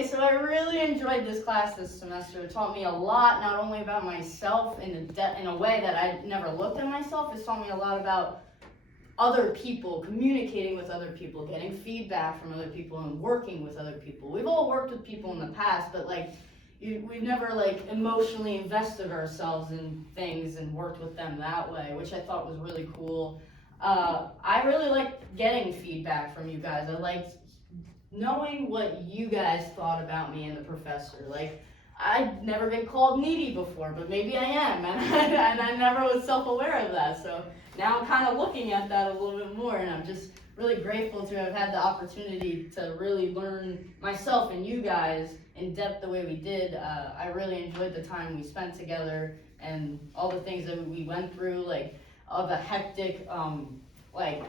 Okay, so I really enjoyed this class this semester. It taught me a lot, not only about myself in a way that I never looked at myself. It taught me a lot about other people, communicating with other people, getting feedback from other people, and working with other people. We've all worked with people in the past, but like, we've never like emotionally invested ourselves in things and worked with them that way, which I thought was really cool. I really liked getting feedback from you guys. I liked knowing what you guys thought about me and the professor. Like, I'd never been called needy before, but maybe I am, and I never was self-aware of that. So now I'm kind of looking at that a little bit more, and I'm just really grateful to have had the opportunity to really learn myself and you guys in depth the way we did. I really enjoyed the time we spent together and all the things that we went through, like all the hectic, like,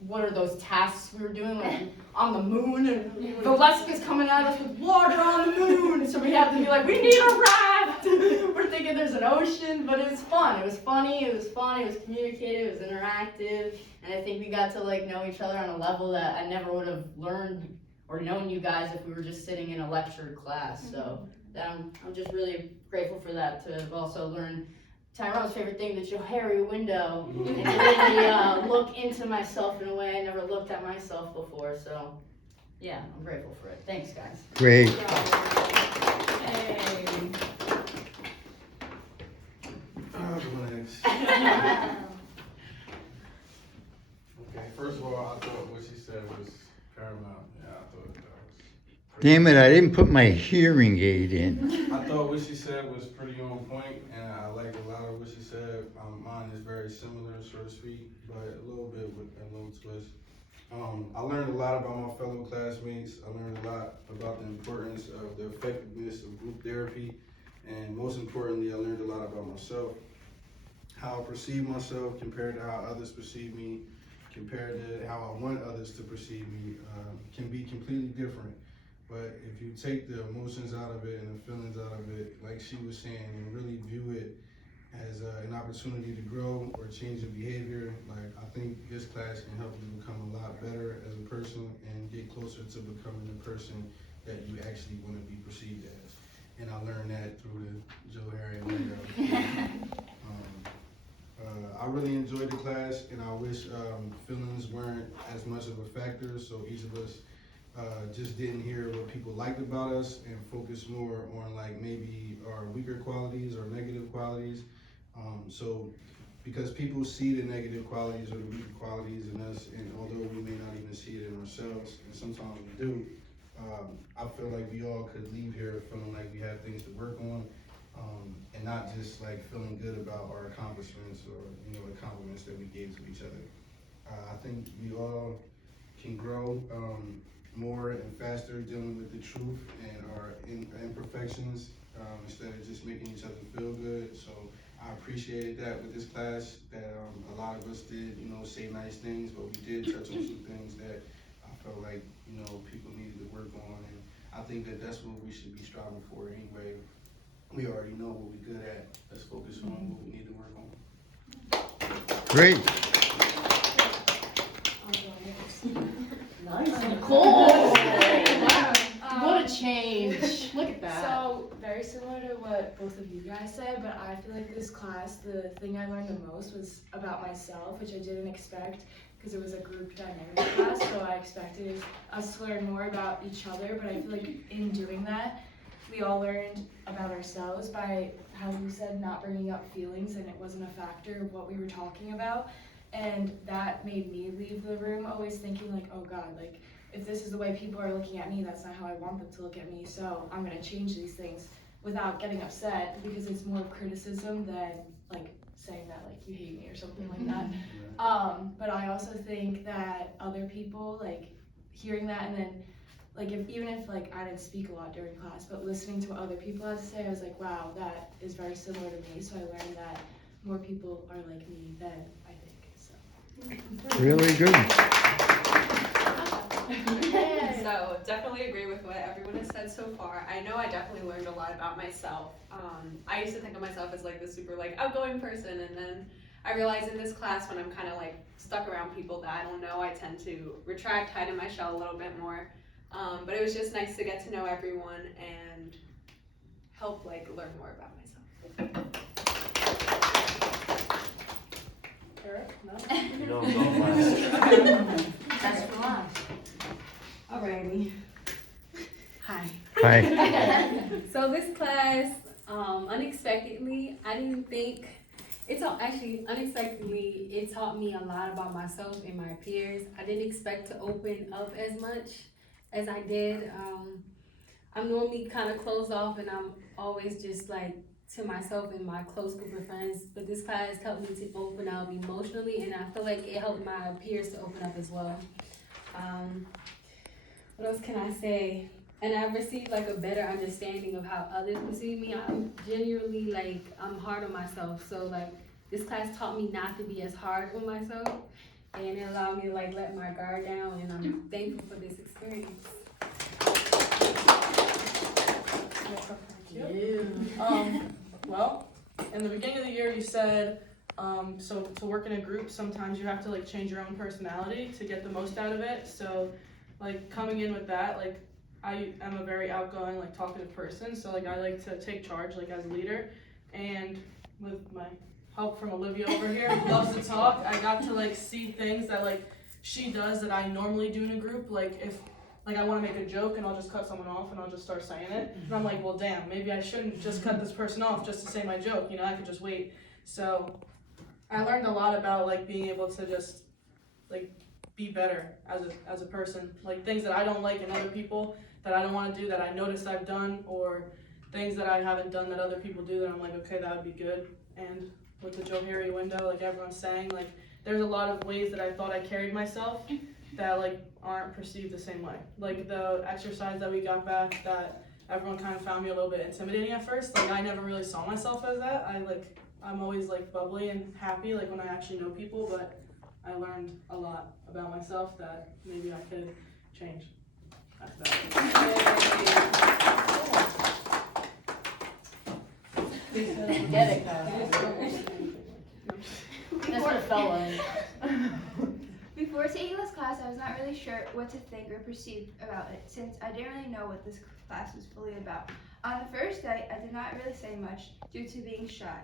what are those tasks we were doing, like on the moon, and Valeska's coming at us with water on the moon, so we have to be like, we need a raft. We're thinking there's an ocean, but it was fun. It was funny, it was fun, it was communicative, it was interactive, and I think we got to like know each other on a level that I never would have learned or known you guys if we were just sitting in a lectured class. So I'm just really grateful for that, to have also learned Tyrone's favorite thing, the Johari window, and really look into myself in a way I never looked at myself before. So, yeah, I'm grateful for it. Thanks, guys. Great. Hey. Okay, first of all, I thought what she said was paramount. Yeah, I thought that was Damn it, I didn't put my hearing aid in. I thought what she said was pretty on point, and I like a lot of what she said. Mine is very similar, so to speak, but a little bit with a little twist. I learned a lot about my fellow classmates. I learned a lot about the importance of the effectiveness of group therapy, and most importantly, I learned a lot about myself, how I perceive myself compared to how others perceive me, compared to how I want others to perceive me, can be completely different. But if you take the emotions out of it and the feelings out of it, like she was saying, and really view it as an opportunity to grow or change your behavior, like, I think this class can help you become a lot better as a person and get closer to becoming the person that you actually want to be perceived as. And I learned that through the Johari window. I really enjoyed the class, and I wish feelings weren't as much of a factor, so each of us just didn't hear what people liked about us and focus more on like maybe our weaker qualities or negative qualities. So because people see the negative qualities or the weaker qualities in us, and although we may not even see it in ourselves, and sometimes we do, I feel like we all could leave here feeling like we have things to work on, and not just like feeling good about our accomplishments or, you know, the compliments that we gave to each other. I think we all can grow more and faster dealing with the truth and our imperfections, instead of just making each other feel good. So I appreciated that with this class, that a lot of us did, you know, say nice things, but we did touch on some things that I felt like, you know, people needed to work on, and I think that that's what we should be striving for anyway. We already know what we're good at. Let's focus on what we need to work on. Great. Nice. Cool. Wow. What a change. Look at that. So, very similar to what both of you guys said, but I feel like this class, the thing I learned the most was about myself, which I didn't expect because it was a group dynamic class, so I expected us to learn more about each other, but I feel like in doing that, we all learned about ourselves by how you said not bringing up feelings, and it wasn't a factor of what we were talking about. And that made me leave the room always thinking like, oh God, like if this is the way people are looking at me, that's not how I want them to look at me. So I'm gonna change these things without getting upset, because it's more criticism than like saying that like you hate me or something like that. But I also think that other people like hearing that, and then like even if like I didn't speak a lot during class, but listening to what other people had to say, I was like, wow, that is very similar to me. So I learned that more people are like me than I think. So Really good. So definitely agree with what everyone has said so far. I know I definitely learned a lot about myself. I used to think of myself as like the super like outgoing person, and then I realized in this class when I'm kind of like stuck around people that I don't know, I tend to retract, hide in my shell a little bit more. But it was just nice to get to know everyone and help like learn more about myself. Eric, no? You know, I'm going last. That's for last. Alrighty. Hi. Hi. So this class, unexpectedly, I didn't think, unexpectedly, it taught me a lot about myself and my peers. I didn't expect to open up as much as I did. I'm normally kind of closed off and I'm always just like to myself and my close group of friends, but this class helped me to open up emotionally and I feel like it helped my peers to open up as well. What else can I say? And I've received like a better understanding of how others perceive me. I'm genuinely like, I'm hard on myself. So like this class taught me not to be as hard on myself and it allowed me to like let my guard down and I'm thankful for this experience. Well, in the beginning of the year, you said, so to work in a group, sometimes you have to like change your own personality to get the most out of it. So, like coming in with that, like I am a very outgoing, like talkative person. So like I like to take charge, like as a leader, and with my help from Olivia over here, who loves to talk, I got to like see things that like she does that I normally do in a group. Like if like I want to make a joke and I'll just cut someone off and I'll just start saying it. And I'm like, well, damn, maybe I shouldn't just cut this person off just to say my joke. You know, I could just wait. So I learned a lot about like being able to just like be better as a person. Like things that I don't like in other people that I don't want to do that I noticed I've done, or things that I haven't done that other people do that I'm like, okay, that would be good. And with the Joe Harry window, like everyone's saying, like there's a lot of ways that I thought I carried myself that like aren't perceived the same way. Like the exercise that we got back that everyone kind of found me a little bit intimidating at first. Like I never really saw myself as that. I'm always like bubbly and happy like when I actually know people, but I learned a lot about myself that maybe I could change. That's Get it, guys. That's what it felt like. Before taking this class, I was not really sure what to think or perceive about it, since I didn't really know what this class was fully about. On the first day, I did not really say much due to being shy,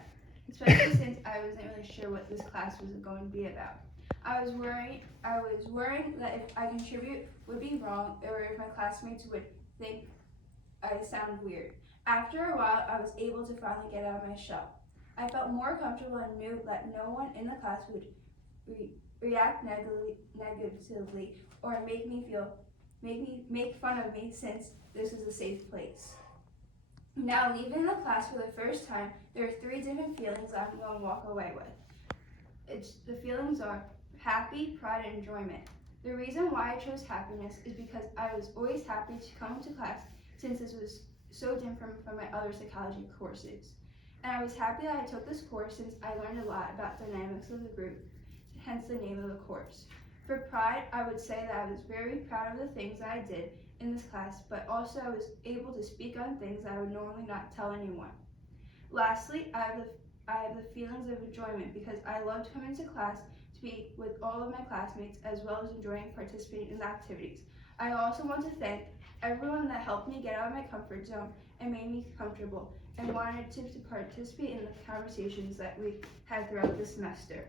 especially since I wasn't really sure what this class was going to be about. I was worrying that if I contribute would be wrong, or if my classmates would think I sound weird. After a while, I was able to finally get out of my shell. I felt more comfortable and knew that no one in the class would react negatively or make fun of me, since this was a safe place. Now, leaving the class for the first time, there are 3 different feelings I'm going to walk away with. The feelings are happy, pride, and enjoyment. The reason why I chose happiness is because I was always happy to come to class, since this was so different from my other psychology courses. And I was happy that I took this course, since I learned a lot about dynamics of the group, hence the name of the course. For pride, I would say that I was very proud of the things that I did in this class, but also I was able to speak on things that I would normally not tell anyone. Lastly, I have the feelings of enjoyment, because I loved coming to class to be with all of my classmates, as well as enjoying participating in the activities. I also want to thank everyone that helped me get out of my comfort zone and made me comfortable and wanted to participate in the conversations that we had throughout the semester.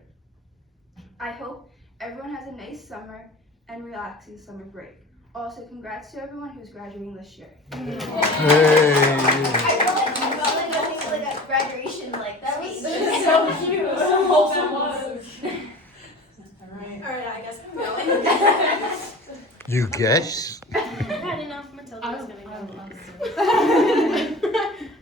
I hope everyone has a nice summer and relaxing summer break. Also, congrats to everyone who's graduating this year. Hey. I felt like I was like a graduation speech. So cute. So wholesome was. Alright, I guess I'm going. You guess? I had enough. Matilda was gonna go.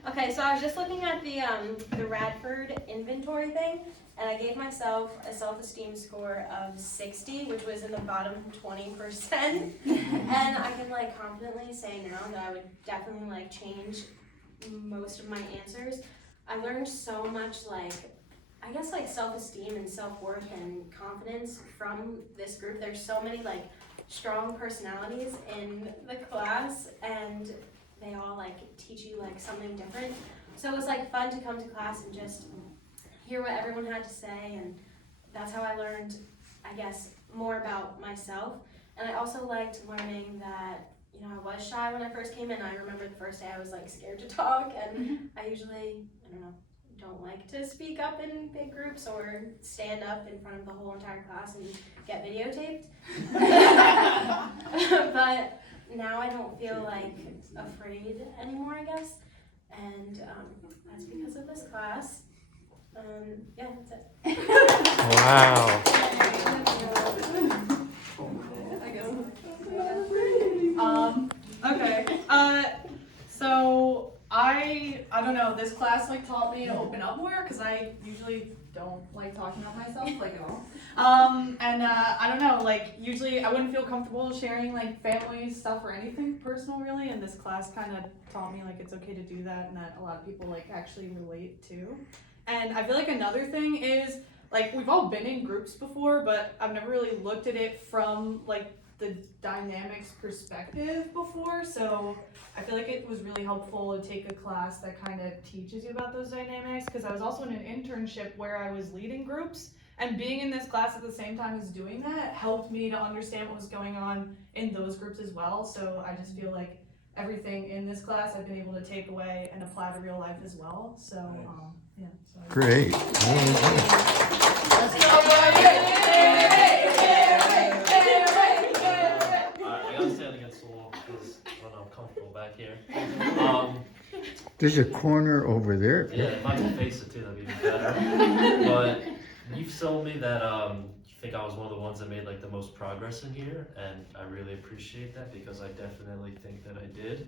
Okay, so I was just looking at the Radford inventory thing, and I gave myself a self-esteem score of 60, which was in the bottom 20%. And I can like confidently say now that I would definitely like change most of my answers. I learned so much I guess self-esteem and self-worth and confidence from this group. There's so many strong personalities in the class, and they all teach you something different. So it was fun to come to class and just hear what everyone had to say, and that's how I learned, I guess, more about myself. And I also liked learning that, you know, I was shy when I first came in. I remember the first day I was like scared to talk, and I usually, I don't know, don't like to speak up in big groups or stand up in front of the whole entire class and get videotaped. But now I don't feel like afraid anymore, I guess, and that's because of this class. Yeah, that's it. Wow. I guess. Okay. So I don't know. This class like taught me to open up more because I usually don't like talking about myself like at all. And I don't know. Like usually I wouldn't feel comfortable sharing like family stuff or anything personal really. And this class kind of taught me like it's okay to do that and that a lot of people like actually relate to. And I feel like another thing is like we've all been in groups before, but I've never really looked at it from like the dynamics perspective before, so I feel like it was really helpful to take a class that kind of teaches you about those dynamics, because I was also in an internship where I was leading groups, and being in this class at the same time as doing that helped me to understand what was going on in those groups as well. So I just feel like everything in this class I've been able to take away and apply to real life as well. So yeah. So Great. Let's go, I gotta stand against the wall because I don't know, I'm comfortable back here. There's a corner over there. Yeah, if I can face it too, that'd be even better. But you've told me that you think I was one of the ones that made like the most progress in here, and I really appreciate that because I definitely think that I did.